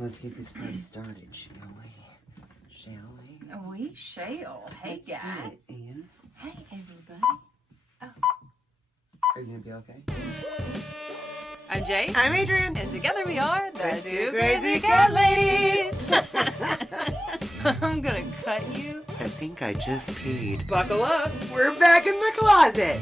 Let's get this party started, shall we? We shall. Hey, Let's guys. do it, Ian. Hey, everybody. Are you gonna be okay? I'm Jae. I'm Adrienne. And together we are the Two Two Crazy Cat Ladies. I'm gonna cut you. I think I just peed. Buckle up. We're back in the closet.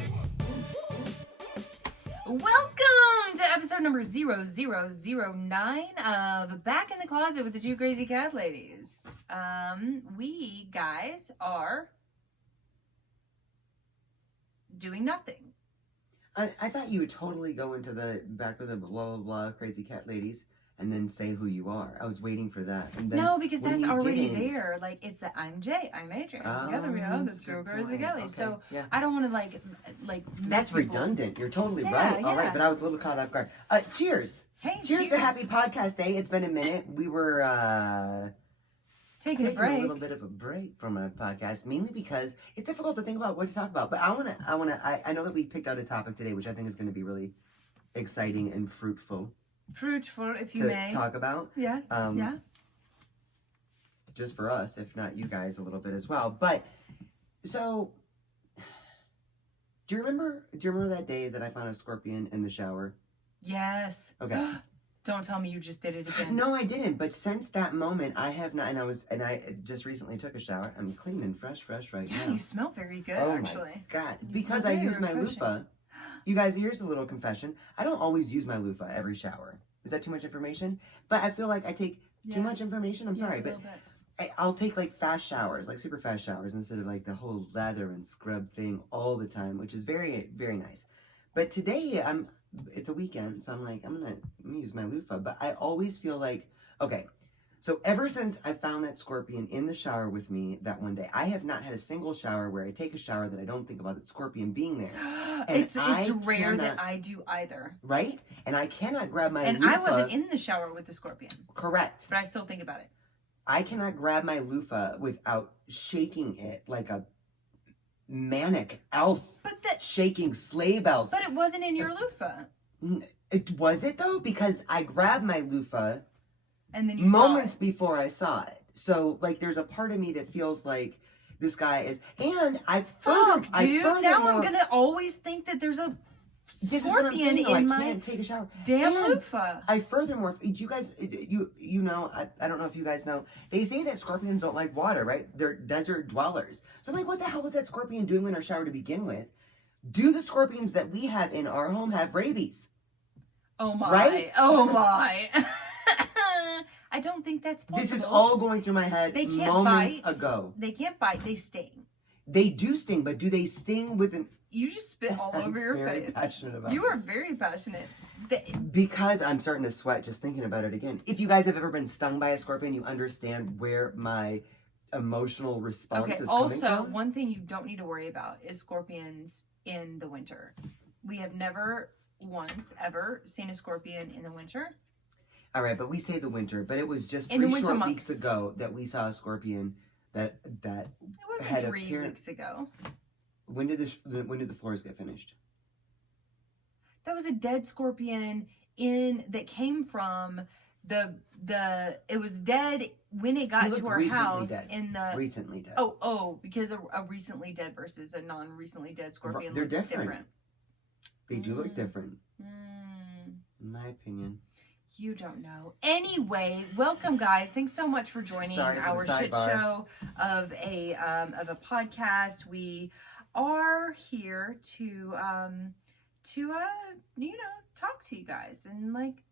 Welcome to episode number 0009 of Back in the Closet with the Two Crazy Cat Ladies. We guys are doing nothing. I thought you would totally go into the back with the blah blah blah crazy cat ladies and then say who you are. I was waiting for that. And then No, because that's already didn't, there. Like, it's the I'm Jae, I'm Adrienne. Together we are the Two Crazy Cat Ladies. Okay, So yeah. I don't want to like That's make people... redundant. You're totally Yeah, right. All yeah. right, but I was a little caught off guard. Cheers. Hey, Cheers to Happy Podcast Day. It's been a minute. We were taking a break. a little bit of a break from our podcast, mainly because it's difficult to think about what to talk about. But I know that we picked out a topic today, which I think is going to be really exciting and fruitful. Fruitful, if you to may. talk about. Yes, yes. Just for us, if not you guys a little bit as well. But so do you remember that day that I found a scorpion in the shower? Yes. Okay. Don't tell me you just did it again. No, I didn't. But since that moment, I have not. And I just recently took a shower. I'm clean and fresh right now. Yeah, you smell very good, Oh actually. my God! You Because smell I very use my refreshing. loofah. You guys, here's a little confession. I don't always use my loofah every shower. Is that too much information? But I feel like I take too much information. I'm sorry, but I'll take like fast showers, like super fast showers, instead of like the whole lather and scrub thing all the time, which is very, very nice. But today it's a weekend, so I'm like, I'm gonna use my loofah. But I always feel like, okay, so ever since I found that scorpion in the shower with me that one day, I have not had a single shower where I take a shower that I don't think about that scorpion being there. And It's rare that I do either. Right? And I cannot grab my And loofah. I wasn't in the shower with the scorpion. Correct. But I still think about it. I cannot grab my loofah without shaking it like a manic elf. But that shaking sleigh bells. But it wasn't in your loofah. Was it though? Because I grabbed my loofah and then you moments saw it. before I saw it. So like there's a part of me that feels like this guy is, and now I'm gonna always think that there's a scorpion in my can't take a shower. Damn and loofah. Furthermore, you guys, you know, I don't know if you guys know, they say that scorpions don't like water, right? They're desert dwellers. So I'm like, what the hell was that scorpion doing in our shower to begin with? Do the scorpions that we have in our home have rabies? Oh my. Right? Oh my. I don't think that's possible. This is all going through my head They can't moments bite. ago. They can't bite, they sting. They do sting, but do they sting with an... You just spit all over your very face. Passionate about You are this. very passionate. Because I'm starting to sweat just thinking about it again. If you guys have ever been stung by a scorpion, you understand where my emotional response is coming from. Also, one thing you don't need to worry about is scorpions in the winter. We have never once ever seen a scorpion in the winter. All right, but we say the winter, but it was just In the 3 winter short months. weeks ago that we saw a scorpion that It wasn't had 3 weeks ago. When did the floors get finished? That was a dead scorpion that came from it was dead when it got to our house dead. Recently dead. Because a recently dead versus a non-recently dead scorpion They're looks different. They do look different. Mm. In my opinion. You don't know. Anyway, welcome guys. Thanks so much for joining our shit show of a podcast. We are here to talk to you guys and like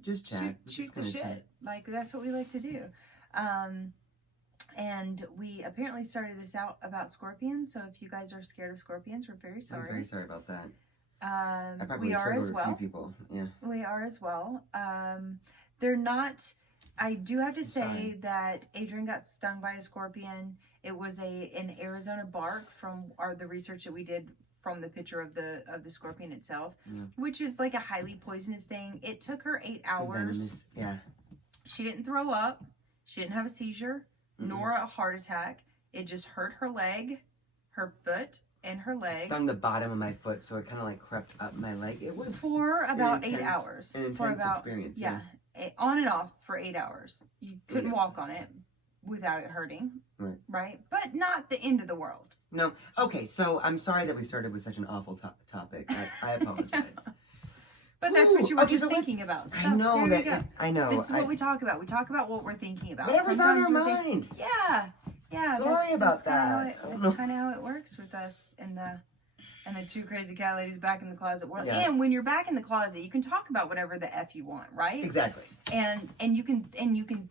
just chat, shoot the shit. Chat. Like that's what we like to do. And we apparently started this out about scorpions. So if you guys are scared of scorpions, we're very sorry. I'm very sorry about that. I probably we are as a well. few people. Yeah. We are as well. They're not. I do have to say that Adrienne got stung by a scorpion. It was an Arizona bark from the research that we did from the picture of the scorpion itself, which is like a highly poisonous thing. It took her 8 hours. Venomous. Yeah. She didn't throw up. She didn't have a seizure, nor a heart attack. It just hurt her leg, her foot, and her leg. It stung the bottom of my foot, so it kind of like crept up my leg. It was for about 8 hours. An intense experience. Yeah. on and off for 8 hours. You couldn't walk on it without it hurting. Right? But not the end of the world. No. Okay, so I'm sorry that we started with such an awful topic. I apologize. But that's what you were just thinking about. So, I know that. I know. This is what we talk about. We talk about what we're thinking about. Whatever's on our mind. Yeah. Sorry about that. That's kind of how it works with us and the two crazy cat ladies back in the closet world. Yeah. And when you're back in the closet, you can talk about whatever the F you want, right? Exactly. And you can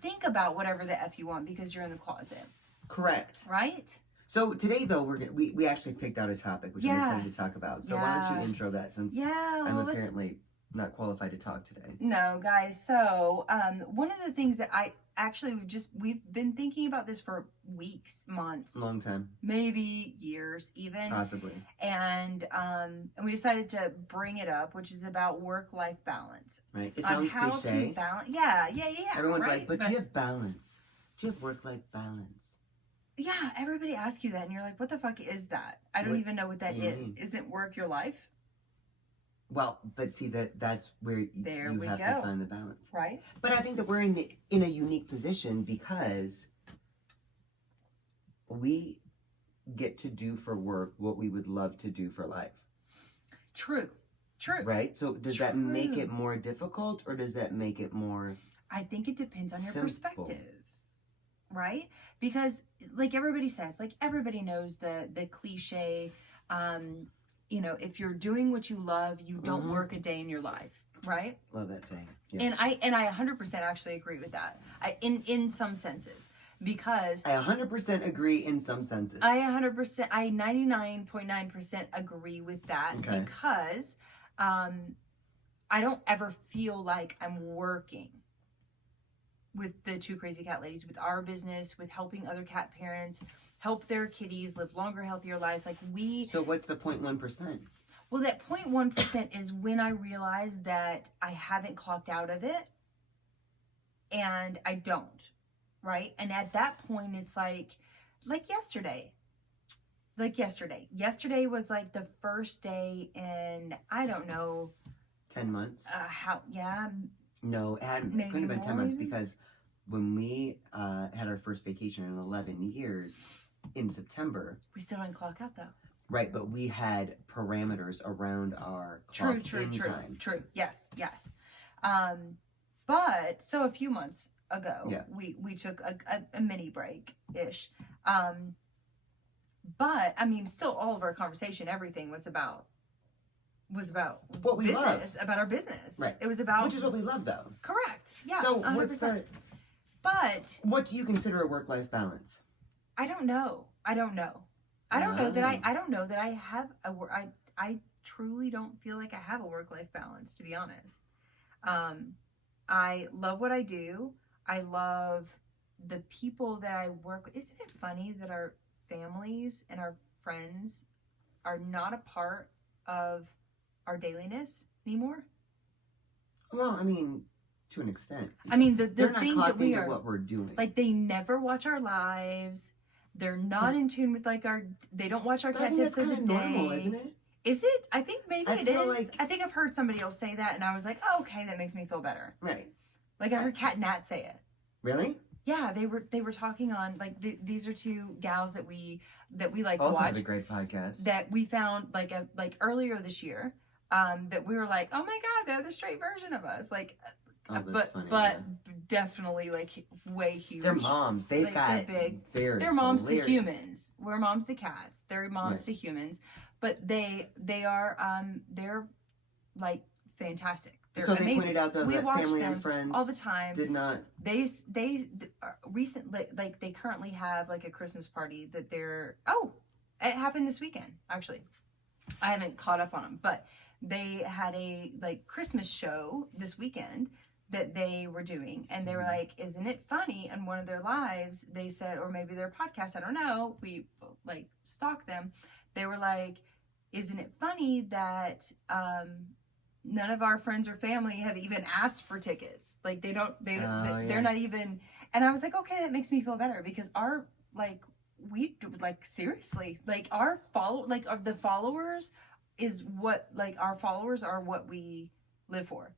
think about whatever the F you want because you're in the closet. Correct. Right? So today, though, we actually picked out a topic which I'm excited to talk about. So why don't you intro that, since I'm apparently not qualified to talk today. No, guys. So one of the things that I actually we've been thinking about this for weeks, months, long time, maybe years, even possibly. And we decided to bring it up, which is about work-life balance. Right. It sounds cliche. To balance. Yeah. Everyone's like, but do you have balance? Do you have work-life balance? Yeah, everybody asks you that, and you're like, what the fuck is that? I don't even know what that is. Isn't work your life? Well, but see, that's where you have to find the balance. Right. But I think that we're in a unique position because we get to do for work what we would love to do for life. True. Right? So does that make it more difficult, or does that make it more I think it depends on your simple perspective. Right? Because like everybody says, like everybody knows the cliche, if you're doing what you love, you don't work a day in your life, right? Love that saying. Yeah. And I 100% actually agree with that. In some senses, because I 100% agree in some senses. I 99.9% agree with that because I don't ever feel like I'm working with the two crazy cat ladies, with our business, with helping other cat parents help their kitties live longer, healthier lives. So what's the 0.1%? Well, that 0.1% is when I realize that I haven't clocked out of it and I don't, right? And at that point, it's like yesterday. Yesterday was like the first day in, I don't know. 10 months? No, it couldn't have been 10 months because when we had our first vacation in 11 years in September. We still didn't clock out though. Right, but we had parameters around our clock in time. True. Yes. But so a few months ago, we took a mini break-ish. But I mean, still all of our conversation, everything was about what we business, love. about our business. Right. It was about, which is what we love, though. Correct. Yeah. So 100%. But what do you consider a work-life balance? I don't know. I don't know that I have I truly don't feel like I have a work-life balance, to be honest. I love what I do. I love the people that I work with. Isn't it funny that our families and our friends are not a part of our dailiness anymore? Well, I mean, to an extent. I mean, the they're things not that we into are, what we're doing. like, they never watch our lives. They're not in tune with they don't watch our cat tips of the day. Normal, isn't it? Is it? I think maybe it is. Like, I think I've heard somebody else say that, and I was like, oh, okay, that makes me feel better. Right. Like, I heard Kat and Nat say it. Really? Yeah, they were talking on, like, these are two gals that we like to also watch. Have a great podcast. That we found, like earlier this year, that we were like, oh my God, they're the straight version of us. Like, but definitely, like, way huge. They're moms. They're big. They're moms to humans. We're moms to cats. They're moms to humans. But they're like fantastic. They're so amazing. They pointed out though we that watch family them and friends all the time. Did not. They recently, like, they currently have like a Christmas party that they're. Oh, it happened this weekend actually. I haven't caught up on them, but they had a like Christmas show this weekend that they were doing, and they were like, isn't it funny? And one of their lives, they said, or maybe their podcast, I don't know, we like stalked them. They were like, isn't it funny that none of our friends or family have even asked for tickets? Like, they're not even. And I was like, okay, that makes me feel better, because our, like, we like, seriously, like, our the followers is what, like, our followers are what we live for.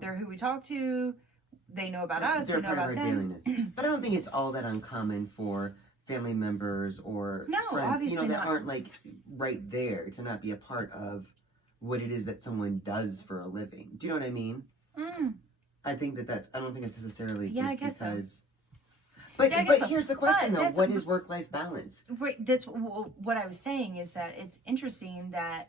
They're who we talk to. they know about us, they're we know part of about our them. dailiness. But I don't think it's all that uncommon for family members or No, friends, obviously that not. aren't like right there to not be a part of what it is that someone does for a living. Do you know what I mean? I think I don't think it's necessarily just I guess because. So. But Yeah, I guess so. here's the question though: what is work-life balance? Right. That's what I was saying is that it's interesting that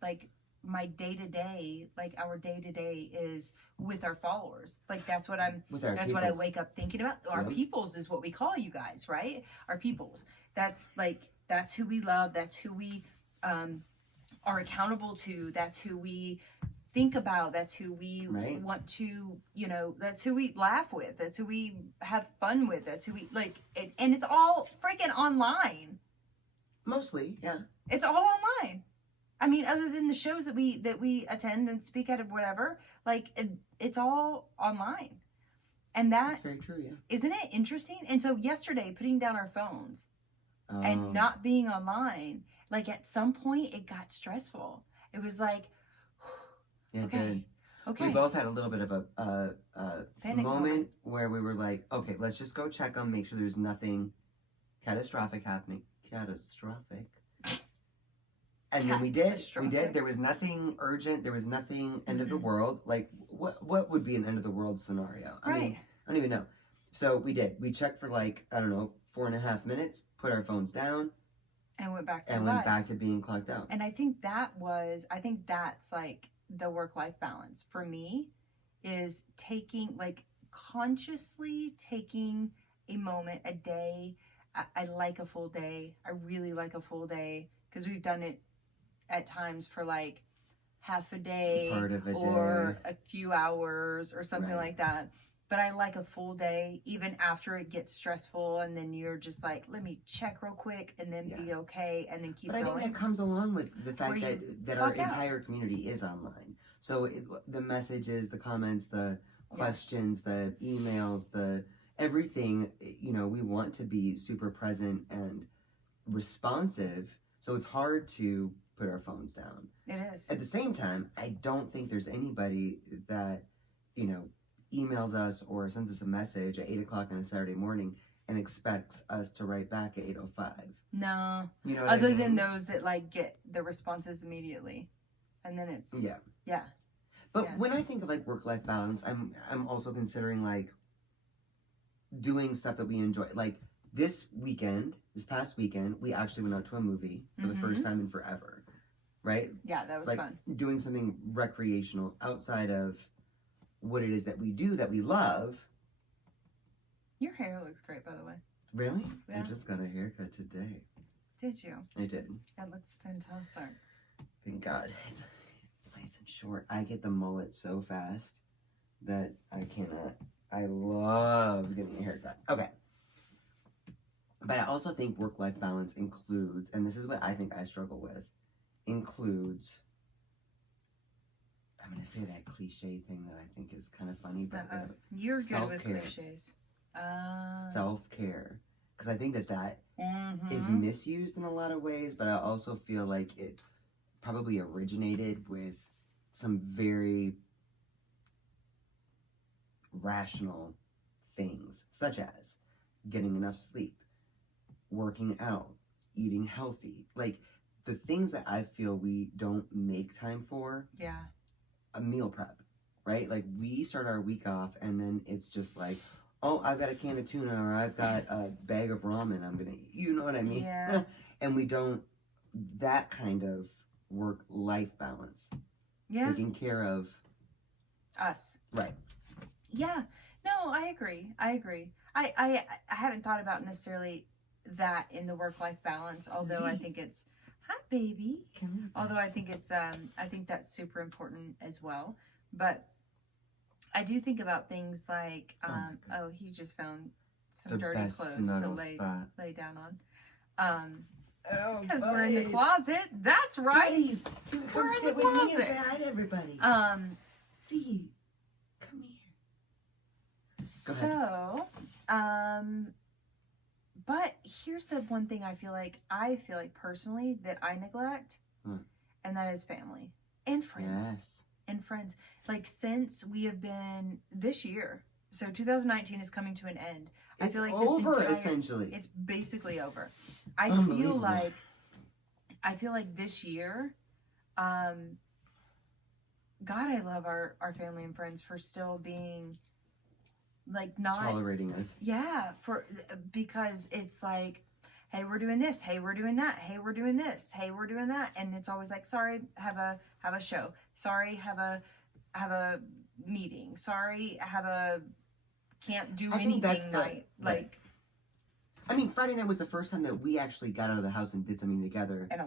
like my day-to-day, like our day-to-day is with our followers. Like that's what what I wake up thinking about. Our peoples is what we call you guys, right? Our peoples. That's who we love. That's who we are accountable to. That's who we think about. That's who we want to, that's who we laugh with. That's who we have fun with. That's who we and it's all freaking online. Mostly, yeah. It's all online. I mean, other than the shows that we attend and speak at or whatever, it's all online. And that's very true, yeah. Isn't it interesting? And so yesterday, putting down our phones and not being online, at some point it got stressful. It was like, yeah, okay. It did. Okay. We both had a little bit of a Panic moment where we were like, okay, let's just go check them, make sure there's nothing catastrophic happening. Catastrophic. And then we did. There was nothing urgent. There was nothing end of the world. Like, what would be an end of the world scenario? I mean, I don't even know. So we did. We checked for 4.5 minutes, put our phones down, and went back to went back to being clocked out. And I think that's like the work-life balance for me, is consciously taking a moment, a day. I like a full day. I really like a full day because we've done it at times for half a day, part of a or day, a few hours or something like that. But I like a full day, even after it gets stressful, and then you're just like, let me check real quick and then be okay and then keep going. But I think that comes along with the fact that our entire community is online. So the messages, the comments, the questions, the emails, the everything, we want to be super present and responsive. So it's hard to put our phones down. It is. At the same time, I don't think there's anybody that, emails us or sends us a message at 8 o'clock on a Saturday morning and expects us to write back at 8:05. No. You know what Other I mean? than those that get the responses immediately. And then it's yeah. But when I think of work-life balance, I'm also considering doing stuff that we enjoy. This past weekend, we actually went out to a movie for the first time in forever. Right? Yeah, that was fun. Doing something recreational outside of what it is that we do that we love. Your hair looks great, by the way. Really? Yeah. I just got a haircut today. Did you? I did. That looks fantastic. Thank God. It's nice and short. I get the mullet so fast that I cannot. I love getting a haircut. Okay. But I also think work-life balance includes, and this is what I think I struggle with, includes, I'm going to say that cliche thing that I think is kind of funny, but you're good self-care. with cliches. Self-care. Because I think that is misused in a lot of ways, but I also feel like it probably originated with some very rational things, such as getting enough sleep, working out, eating healthy. The things that I feel we don't make time for. Yeah. A meal prep, right? We start our week off and then it's just oh, I've got a can of tuna or I've got a bag of ramen I'm gonna eat. You know what I mean? Yeah. And we don't, that kind of work-life balance. Yeah. Taking care of us. Right. Yeah. No, I agree. I haven't thought about necessarily that in the work-life balance, although I think it's, hi baby. Although I think it's, I think that's super important as well. But I do think about things like, he just found some dirty clothes to lay down on. Because we're in the closet. That's right. Buddy, we're in the with closet. me and say hi to everybody. See, come here. Go ahead. But here's the one thing I feel like personally that I neglect, and that is family and friends. Yes. and friends. Like, since we have been this year, so 2019 is coming to an end. It's I feel like over, essentially. It's basically over. I feel like this year, God, I love our family and friends for still being like not tolerating us. Yeah, because it's like, hey, we're doing this. Hey, we're doing that. Hey, we're doing this. Hey, we're doing that. And it's always like, sorry, have a show. Sorry, have a meeting. Sorry, can't do anything night. Like, I mean, Friday night was the first time that we actually got out of the house and did something together in a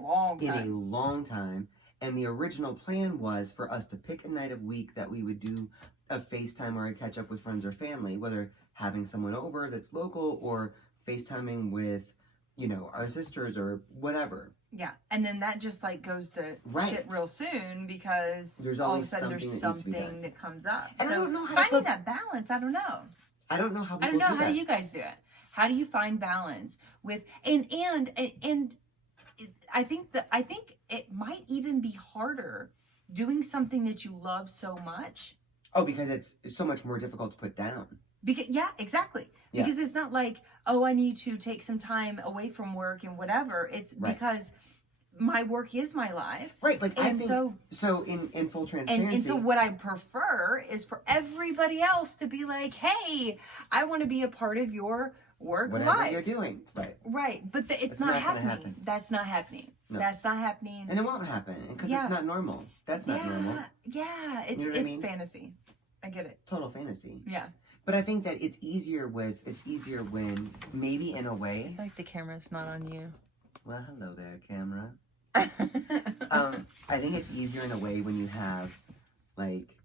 long time. And the original plan was for us to pick a night of week that we would do a FaceTime or a catch up with friends or family, whether having someone over that's local or FaceTiming with, our sisters or whatever. Yeah, and then that just like goes to shit real soon because there's all of a sudden there's something that comes up. And so I don't know how finding that balance, I don't know. I don't know how people how do you guys do it. How do you find balance with and I think it might even be harder doing something that you love so much. Oh, because it's so much more difficult to put down. Exactly. Yeah. Because it's not like, oh, I need to take some time away from work and whatever. It's because my work is my life. Right. Like, I think so in full transparency. And so what I prefer is for everybody else to be like, hey, I want to be a part of your work whatever life. You're doing. Right. Right. But it's not happening. That's not happening. No. That's not happening. And it won't happen because it's not normal. That's not normal. Yeah. It's fantasy. I get it. Total fantasy. Yeah. But I think that it's easier when maybe in a way. I feel like the camera's not on you. Well, hello there, camera. I think it's easier in a way when you have, like,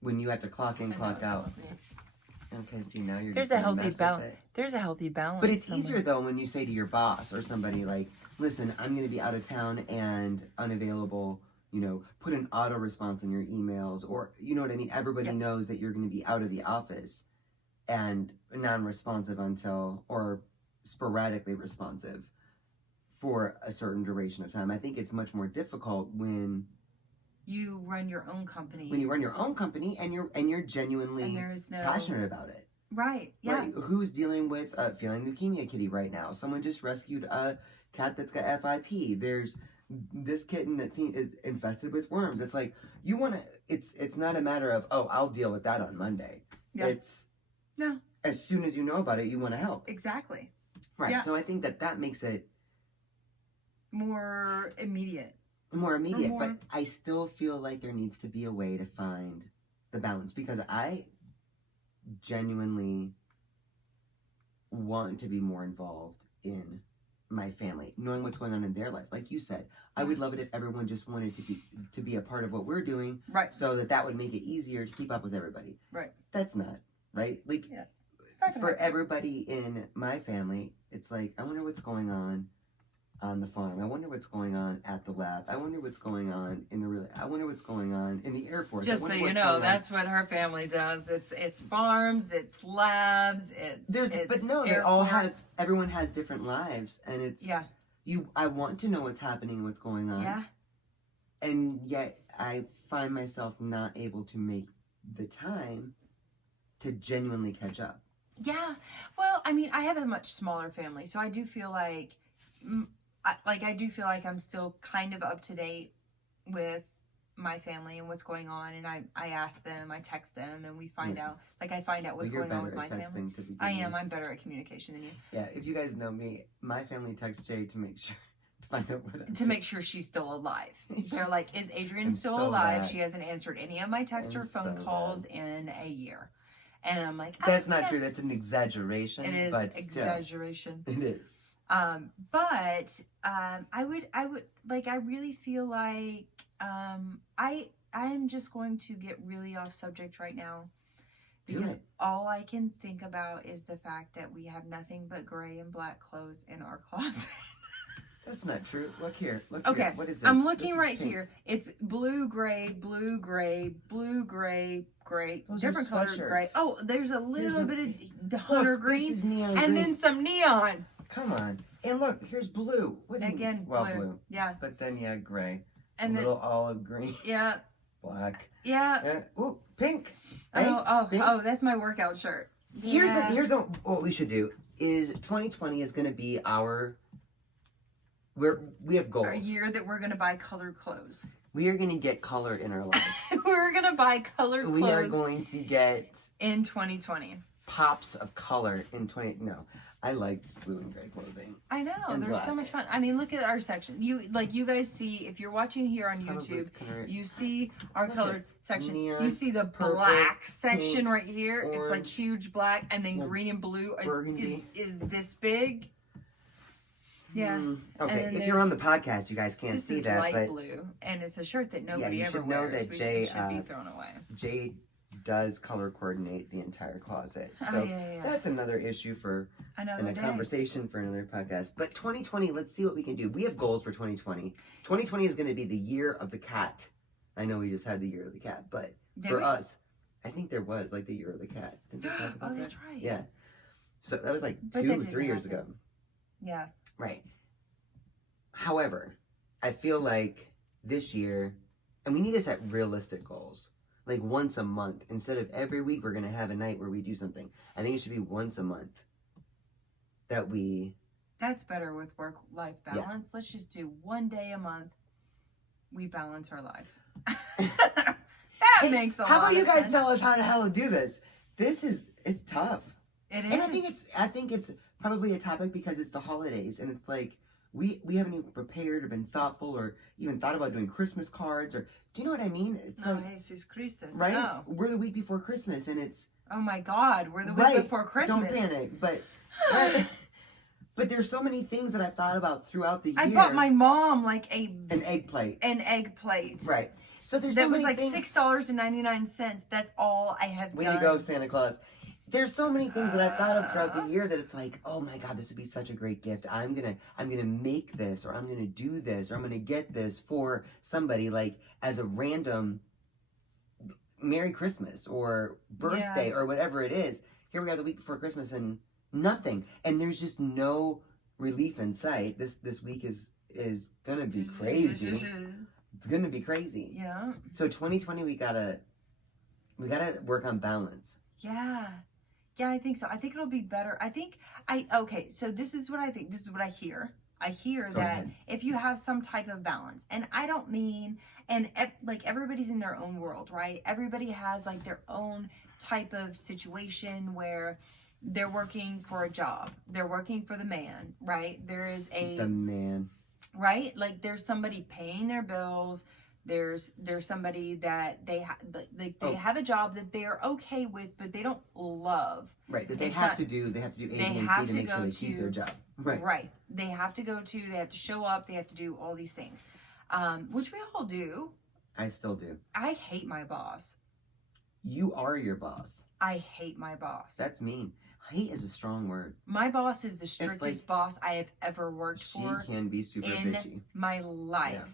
when you have to clock in, clock out. Okay, see, now you're There's just a healthy balance. There's a healthy balance. But it's easier, though, when you say to your boss or somebody, like, listen, I'm going to be out of town and unavailable. Put an auto-response in your emails, or, you know what I mean? Everybody knows that you're going to be out of the office and non-responsive or sporadically responsive for a certain duration of time. I think it's much more difficult when you run your own company. When you run your own company and you're genuinely passionate about it. Right. Yeah. Like, who's dealing with feeling leukemia kitty right now? Someone just rescued a cat that's got FIP. There's this kitten that is infested with worms. It's like it's not a matter of, oh, I'll deal with that on Monday. Yeah. It's as soon as you know about it, you want to help. Exactly. Right. Yeah. So I think that makes it more immediate. But I still feel like there needs to be a way to find the balance, because I genuinely want to be more involved in my family, knowing what's going on in their life. Like you said, I would love it if everyone just wanted to be a part of what we're doing, right? So that would make it easier to keep up with everybody. Right. That's not right. Like, for everybody in my family, it's like, I wonder what's going on the farm. I wonder what's going on at the lab. I wonder what's going on I wonder what's going on in the Air Force. Just so you know, that's what her family does. It's farms, it's labs, everyone has different lives, and it's I want to know what's happening and what's going on. Yeah. And yet I find myself not able to make the time to genuinely catch up. Yeah. Well, I mean, I have a much smaller family, so I do feel like I'm still kind of up to date with my family and what's going on, and I ask them, I text them, and we find out. Like, I find out what's going on with my family. I'm better at communication than you. Yeah, if you guys know me, my family texts Jay to make sure to find out make sure she's still alive. They're like, is Adrienne still alive? She hasn't answered any of my text or phone calls in a year. And I'm like, that's not true. That's an exaggeration. It is but exaggeration. Still, it is. But I really feel like I'm just going to get really off subject right now, because all I can think about is the fact that we have nothing but gray and black clothes in our closet. That's not true. Look here. Okay. What is this? I'm looking right here. It's blue, gray, blue, gray, blue, gray, gray. Those different colors of gray. Oh, there's a little bit of hunter green, this is neon and green. then some neon. Come on. And look, here's blue. Again, blue. blue. Yeah. But then, gray. And a little olive green. Yeah. Black. Yeah. Ooh, pink. Right? Pink. Oh, that's my workout shirt. Here's what we should do is 2020 is going to be we have goals. Our year that we're going to buy colored clothes. We are going to get color in our life. We're going to buy colored clothes. We are going to get in 2020 pops of color in 20. No, I like blue and gray clothing. I know, there's so much fun. I mean, look at our section. You guys see, if you're watching here on YouTube, you see our colored section. Neon, you see the purple, black section pink, right here. orange, it's like huge black, and then green and blue is this big. Yeah. Okay, if you're on the podcast, you guys can't see that. This is light blue, and it's a shirt that nobody ever wears. Know that Jae should be thrown away. Jae does color coordinate the entire closet, so that's another issue for a conversation for another podcast. But 2020, let's see what we can do. We have goals for 2020. 2020 is going to be the year of the cat. I know we just had the year of the cat, but for us, I think there was like the year of the cat. Didn't we talk about that's right. Yeah. So that was like 2-3 years ago. Yeah. Right. However, I feel like this year, and we need to set realistic goals. Like once a month. Instead of every week, we're going to have a night where we do something. I think it should be once a month that we... That's better with work-life balance. Let's just do one day a month. We balance our life. That makes a lot of sense. How about you guys tell us how the hell to do this? It's tough. It is. And I think it's probably a topic because it's the holidays, and it's like we haven't even prepared or been thoughtful or even thought about doing Christmas cards, or do you know what I mean? It's like Jesus Christus, right? No. We're the week before Christmas, and it's oh my God, we're the week before Christmas. Don't panic, but but there's so many things that I've thought about throughout the year. I bought my mom like an egg plate. Right. So there's that so many was like things. $6.99. That's all I have done. Way to go, Santa Claus. There's so many things that I've thought of throughout the year that it's like, oh my God, this would be such a great gift. I'm gonna make this, or I'm gonna do this, or I'm gonna get this for somebody, like as a random Merry Christmas or birthday or whatever it is. Here we are the week before Christmas and nothing, and there's just no relief in sight. This week is gonna be crazy. It's gonna be crazy. Yeah. So 2020, we gotta work on balance. Yeah. Yeah, I think so. I think it'll be better. So this is what I think. This is what I hear. I hear that if you have some type of balance, and I don't mean, like everybody's in their own world, right? Everybody has like their own type of situation where they're working for a job. They're working for the man, right? The man. Right? Like there's somebody paying their bills. There's somebody that they have a job that they're okay with, but they don't love. Right. That they have to do A, B, and C to make sure they keep their job. Right. Right. They have to show up. They have to do all these things, which we all do. I still do. I hate my boss. You are your boss. I hate my boss. That's mean. Hate is a strong word. My boss is the strictest boss I have ever worked for. She can be super in bitchy. My life. Yeah.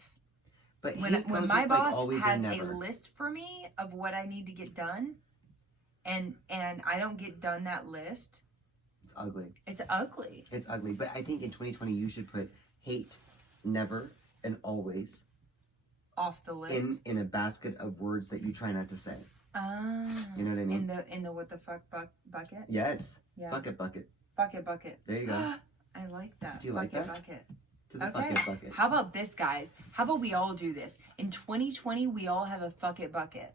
But when my boss has a list for me of what I need to get done, and I don't get done that list, it's ugly. It's ugly. It's ugly. But I think in 2020 you should put hate, never, and always off the list in a basket of words that you try not to say. You know what I mean? In the what the fuck bucket? Yes. Yeah. Bucket. Bucket. There you go. I like that. Do you like that? Bucket. To the bucket. How about this, guys? How about we all do this? In 2020, we all have a fuck it bucket.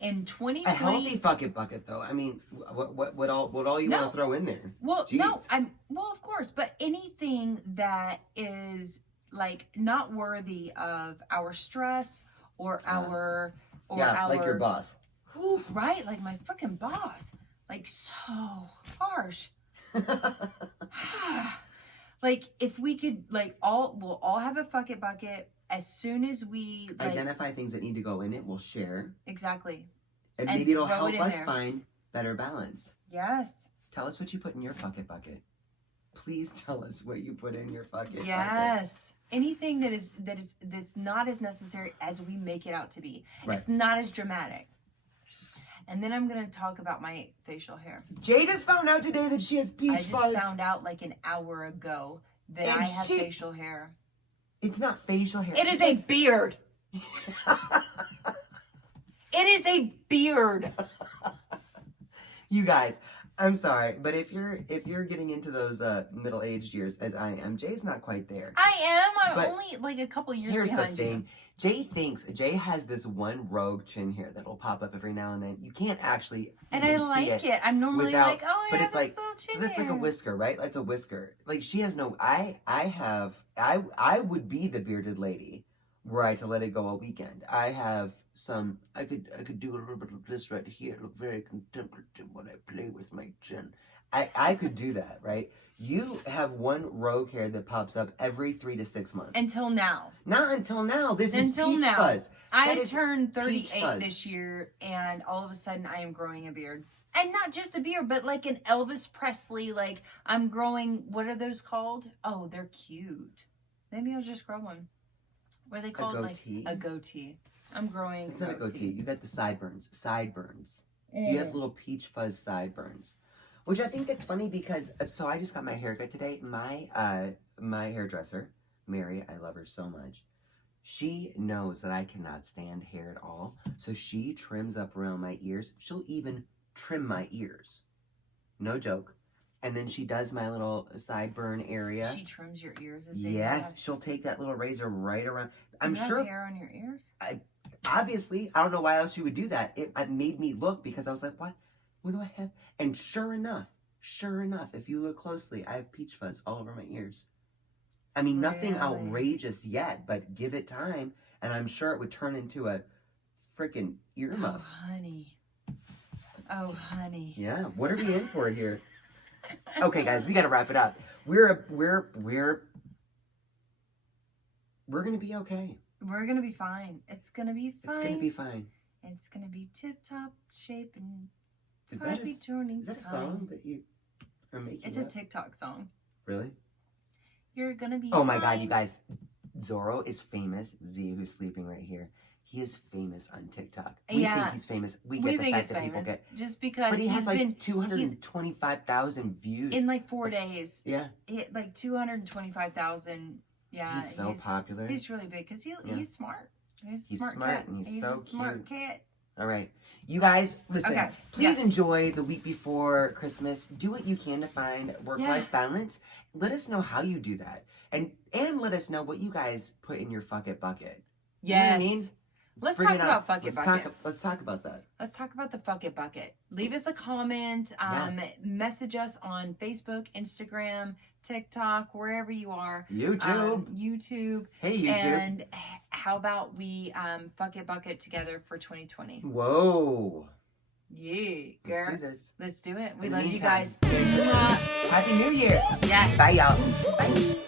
In 2020, a healthy fuck it bucket, though. I mean, what all you want to throw in there? Well, of course, but anything that is like not worthy of our stress or our like your boss. Ooh, right, like my freaking boss, like so harsh. Like if we could, we'll all have a fuck it bucket as soon as we identify things that need to go in it. We'll share exactly, and maybe it'll help us find better balance. Yes. Tell us what you put in your fuck it bucket. Please tell us what you put in your fuck it bucket. Yes. Anything that's not as necessary as we make it out to be. Right. It's not as dramatic. And then I'm going to talk about my facial hair. Jay just found out today that she has peach fuzz. I just found out like an hour ago that I have facial hair. It's not facial hair. It is a beard. It is a beard. You guys, I'm sorry, but if you're getting into those middle-aged years as I am, Jay's not quite there. I am. I'm But only like a couple years here's behind the thing. Jay has this one rogue chin hair that'll pop up every now and then. You can't actually and I like it. I'm normally without, like, oh, but yeah, it's like little chin so that's hair. like a whisker, right? That's a whisker. Like she has no. I would be the bearded lady were I to let it go a weekend. I have some. I could do a little bit of this right here. Look very contemplative when I play with my chin. I could do that, right? You have one rogue hair that pops up every 3 to 6 months. Until now. Not until now. This is Until peach now. fuzz. I is turned peach 38 fuzz. this year, and all of a sudden I am growing a beard. And not just a beard, but like an Elvis Presley, like I'm growing, what are those called? Oh, they're cute. Maybe I'll just grow one. What are they called? goatee? Like a goatee. I'm growing It's not a goatee. You got the sideburns. Sideburns. You have little peach fuzz sideburns. Which I think it's funny because, so I just got my haircut today. My hairdresser, Mary, I love her so much. She knows that I cannot stand hair at all. So she trims up around my ears. She'll even trim my ears. No joke. And then she does my little sideburn area. She trims your ears as Yes, she'll take that little razor right around. I'm you sure. have hair on your ears? Obviously, I don't know why else she would do that. It made me look because I was like, what? What do I have? And sure enough, if you look closely, I have peach fuzz all over my ears. I mean, nothing Really? outrageous yet, but give it time, and I'm sure it would turn into a freaking earmuff. Oh, honey. Yeah, what are we in for here? Okay, guys, we got to wrap it up. We're gonna be okay. We're gonna be fine. It's gonna be fine. It's gonna be fine. It's gonna be tip-top shape and Is that a time. song that you are making? It's a TikTok song. Really? You're gonna be Oh my fine. God, you guys. Zorro is famous. Z, who's sleeping right here. He is famous on TikTok. We think he's famous. We get the think fact it's that people famous get. just because But he has like been 225,000 views. in like 4 days. Yeah. Like 225,000. Yeah. He's so popular. He's really big because he's smart. He's He's smart smart cat. and he's so a smart cute. cat. All right. You guys, listen, Okay, please enjoy the week before Christmas. Do what you can to find work-life balance. Let us know how you do that. And let us know what you guys put in your fuck it bucket. You know what I mean? Let's bring talk it up. about bucket buckets. Let's talk about that. Let's talk about the bucket bucket. Leave us a comment. Message us on Facebook, Instagram, TikTok, wherever you are. YouTube. Hey, YouTube. And how about we bucket together for 2020? Whoa. Yeah, Let's girl. do this. Let's do it. We In the love you meantime, guys. Happy New Year. Yes. Bye, y'all. Bye.